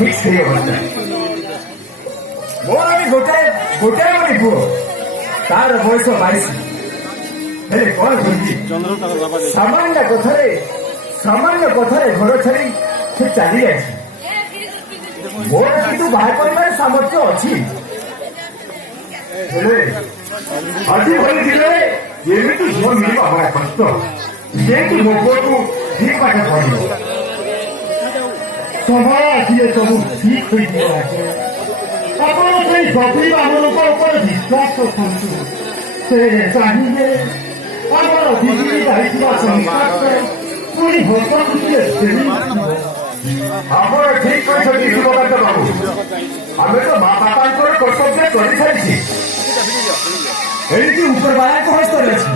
ଠିକ ସେଇ ଅବସ୍ଥା। ମୋର ବି ଗୋଟାଏ ବୋଲି ପୁଅ, ତାର ବୟସ 22। ହେଲେ କଣ କରିଛି, ସାମାନ୍ୟ କଥାରେ ଘର ଛାଡି ସେ ଚାଲି ଯାଇଛି। ମୋର କିନ୍ତୁ ବାହାର କରିବାର ସାମର୍ଥ୍ୟ ଅଛି। ହେଲେ ଆଜି ଭଳି ଦିନରେ ଏମିତି ଝିଅ ମିଳିବା ବଡ଼ କଷ୍ଟ, ଯେକି ମୋ ପୁଅକୁ ଠିକ ପାଠ ପଢିବ। ସମୟ ଆସିଲେ ସବୁ ଠିକ ହୋଇଯିବ। ଆପଣ ସେଇ ଗଭୀର ଆମମାନଙ୍କ ଉପରେ ବିଶ୍ୱାସ ରଖନ୍ତୁ। ସେ ଚାହିଁଲେ ଆମର ବିଜୁଳି ଯାଇଥିବା ସଂସ୍କାର ପୁଣି ହସ ଖୁସିରେ ଆପଣ ଠିକ କହିଛନ୍ତି ଶିବକାନ୍ତ ବାବୁ। ଆମେ ତ ମା ବାପାଙ୍କର କର୍ତ୍ତବ୍ୟ କରିସାରିଛି। ଏଇଠି ଉପରବାଳାଙ୍କ ହସ୍ତରେ ଅଛି।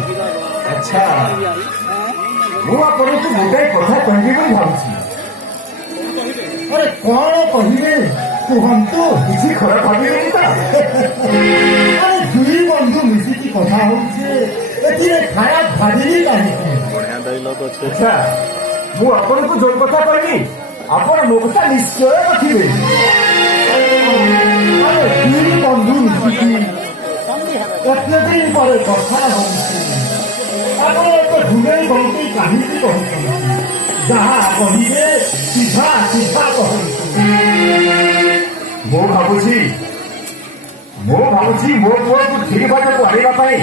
ଆଚ୍ଛା, ମୁଁ ଆପଣଙ୍କୁ ଗୋଟାଏ କଥା କହିବି ବୋଲି ଭାବୁଛି। ଆରେ କଣ କହିବେ କୁହନ୍ତୁ, କିଛି ଖରାପ ଭାବିବେନି ତ? ଆରେ ଦୁଇ ବନ୍ଧୁ ମିଶିକି କଥା ହଉଛେ, ଏଥିରେ ଖରାପ ଭାବିବି କାହିଁକି? ଆଚ୍ଛା, ମୁଁ ଆପଣଙ୍କୁ ଯୋଉ କଥା କହିବି ଆପଣ ମୋ କଥା ନିଶ୍ଚୟ ରଖିବେ। ଆରେ ଦୁଇ ବନ୍ଧୁ ମିଶିକି ଏତେ ଦିନ ପରେ କଥା ହଉଛି, ଆପଣ ଏକ ଢୁଙ୍ଗେଇ ବନ୍ଧୁ କାହିଁକି କହୁଛନ୍ତି? ଯାହା କହିବେ ସିଧା କହନ୍ତୁ। ମୁଁ ଭାବୁଛି ମୋ ପୁଅକୁ ଠିକ ବାଟକୁ ଆଣିବା ପାଇଁ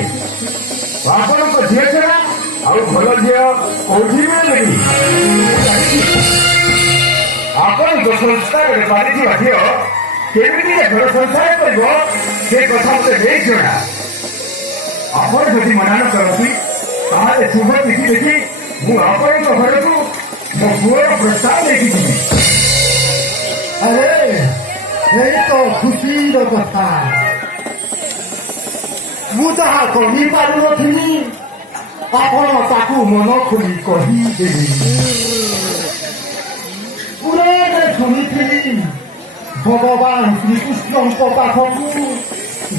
ଆପଣଙ୍କ ଝିଅ ଛଡା ଆଉ ଭଲ ଝିଅ କୋଉଠି ମିଳିଲେନି। ଆପଣଙ୍କ ସଂସ୍କାରରେ ପାରିଥିବା ଝିଅ କେମିତି ଘର ସଂସାର କରିବ ସେ କଥା ମୋତେ ବେଶ ଜଣା। ଆପଣ ଯଦି ମନା ନ କରନ୍ତି ତାହେଲେ ଶୁଭ ତିଥି ଦେଖି ମୁଁ ଆପଣଙ୍କ ଘରକୁ ମୋ ପୁଅର ପ୍ରସ୍ତାବ ନେଇକି ଯିବି। ଆରେ ଏଇ ତ ଖୁସିର କଥା। ମୁଁ ଯାହା କହିପାରୁନଥିଲି ଆପଣ ତାକୁ ମନ ଖୋଲି କହିଦେବି। ପୁରାଣରେ ଶୁଣିଥିଲି ଭଗବାନ ଶ୍ରୀକୃଷ୍ଣଙ୍କ ପାଖକୁ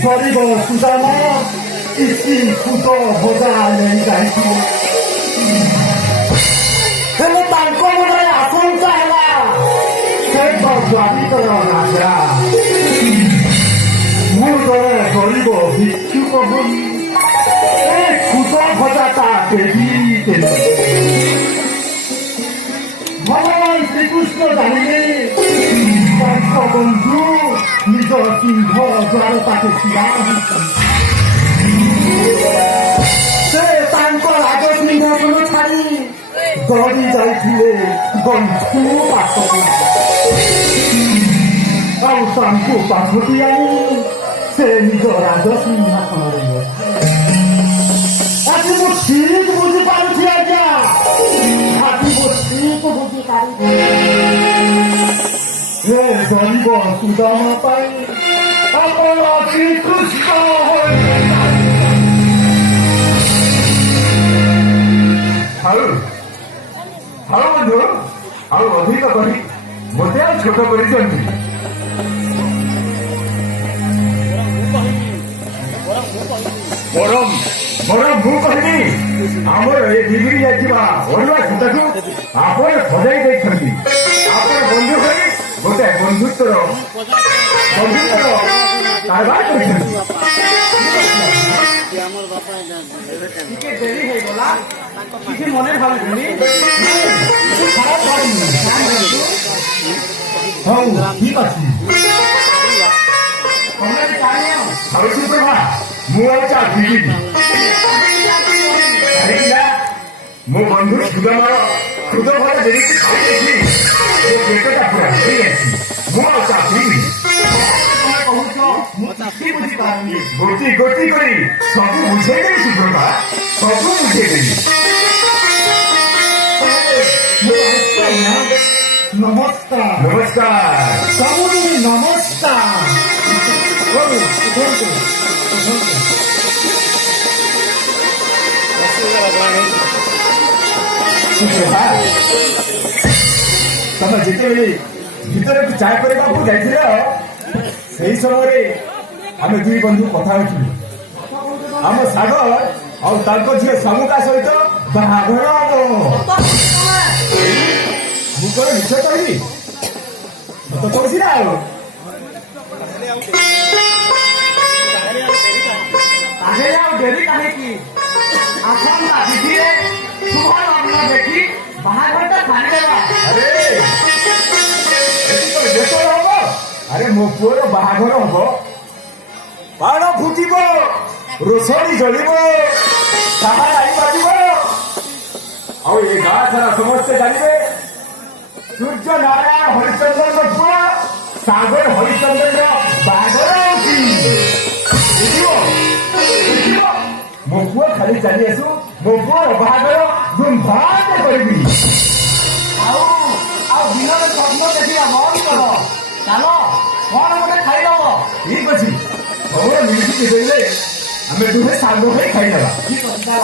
ଗରିବ ସୁଦାମ କିଛି ଖୁଦ ଭଜା ନେଇ ଯାଇଥିଲେ। ହେଲେ ତାଙ୍କ ମନରେ ଆଶଙ୍କା ହେଲା ସେ ତ ଦ୍ୱାରିକର ରାଜା, ମୁଁ ଜଣେ ଗରିବ ଭିକ୍ଷୁକ ବୋଲି ଏ ଖୁଦ ଭଜାଟା ଦେବି ଦେଲି। ଭଗବାନ ଶ୍ରୀକୃଷ୍ଣ ଜାଣିଲେ ତାଙ୍କ ବନ୍ଧୁ ନିଜ ସିଂହ ଦ୍ୱାର ପାଖେ ଛିଡ଼ା ହୋଇଛନ୍ତି। ସେ ତାଙ୍କ ରାଜସିଂହାସନ ଛାଡ଼ି ଦୌଡ଼ି ଯାଇଥିଲେ ବନ୍ଧୁ ପାଖକୁ। ଆଉ ତାଙ୍କୁ ପାଖକୁ ଆଣି ସେ ନିଜ ରାଜସିଂହାସନରେ ଆଜି ମୁଁ ଠିକ ବୁଝିପାରୁଛି ଆଜ୍ଞା, ଆଜି ମୁଁ ଠିକ ବୁଝିପାରୁଛି। ଏ ଗରିବ ସୁଦାମ ପାଇଁ ଆପଣ ଶ୍ରୀକୃଷ୍ଣ ହଉ ବନ୍ଧୁ, ଆଉ ଅଧିକ କରି ମୋତେ ଆଉ ଛୋଟ କରିଦିଅନ୍ତି। ବରଂ ମୁଁ କହିବି ଆମର ଏ ବିଗିଡ଼ି ଯାଇଥିବା ଅରୁଆ ସୂତାକୁ ଆପଣ ସଜାଇ ଦେଇଛନ୍ତି। ଆପଣ ବନ୍ଧୁ କରି ଗୋଟେ ବନ୍ଧୁତ୍ୱର କାରବାର କରିଛନ୍ତି। ଟିକେ ଡେରି ହେଇଗଲା, କିଛି ମନେ ଭାବୁଥିଲି। ହଉ ଠିକ ଅଛି। ମୁଁ ଆଉ ଚା ପିଇବି। ମୋ ବନ୍ଧୁ ସୁଦାମର ଖୁଦ ଭଜା ଯେମିତି ଖାଇଦେଇଛି ପେଟଟା ପୁରା ହେଇଯାଇଛି। ମୁଁ ଆଉ ଚା ପିଇବି। କହୁଛ ମୁଁ ଚାଷୀ ବୁଝିପାରୁନି। ଗୋଟି କରି ସବୁ ବୁଝେଇଦେବି ସୁବ୍ରଭା, ସବୁ ବୁଝେଇଦେବି। ନମସ୍କାର ସବୁଦିନ ନମସ୍କାର। ତମେ ଯେତେବେଳେ ଭିତରକୁ ଚା କରିବାକୁ ଯାଇଥିଲ ସେଇ ସମୟରେ ଆମେ ଦୁଇ ବନ୍ଧୁ କଥା ହେଉଥିଲୁ। ଆମ ସାଗର ଆଉ ତାଙ୍କ ଝିଅ ଶାମୁକା ସହିତ ବାହାଘର ହବ। ମୁଁ କଣ ମିଛ କହିବି? ତ କହୁଛି ନା ଆଉ ତାହେଲେ ଆଉ ଡେରି କାହିଁକି ଆସନ୍ତା ତିଥିରେ ଶୁଭ ଲଗ୍ନ ଦେଖି ବାହାଘରଟା ସାରିଦେବା ଆରେ ହବ ଆରେ ମୋ ପୁଅର ବାହାଘର ହବ ବାଣ ଫୁଟିବ ରୋଷଣୀ ଜଳିବ ସାହାରାଇ ବାଜିବ ଆଉ ଏ ଗାଁ ସାରା ସମସ୍ତେ ଜାଣିବେ ସୂର୍ଯ୍ୟ ନାରାୟଣ ହରିଚନ୍ଦ୍ରଙ୍କ ପୁଅ ସାଗର ହରିଚନ୍ଦ୍ରଙ୍କ ବାହାଘର ହଉଛି ବୁଝିବ ମୋ ପୁଅ ଖାଲି ଚାଲି ଆସୁ ମୋ ପୁଅର ବାହାଘର ଧୁମଧାମରେ କରିବି ଆଉ ଦିନରେ ସ୍ୱପ୍ନ ଦେଖିବା ବନ୍ଦ କର ଚାଲ କଣ ଗୋଟେ ଖାଇଦବ ଠିକ ଅଛି ସବୁବେଳେ ମିଳିକି ଦେଲେ ଆମେ ଦୁହେଁ ସାଙ୍ଗ ହୋଇ ଖାଇଦେବା ଠିକ ଅଛି ଚାଲ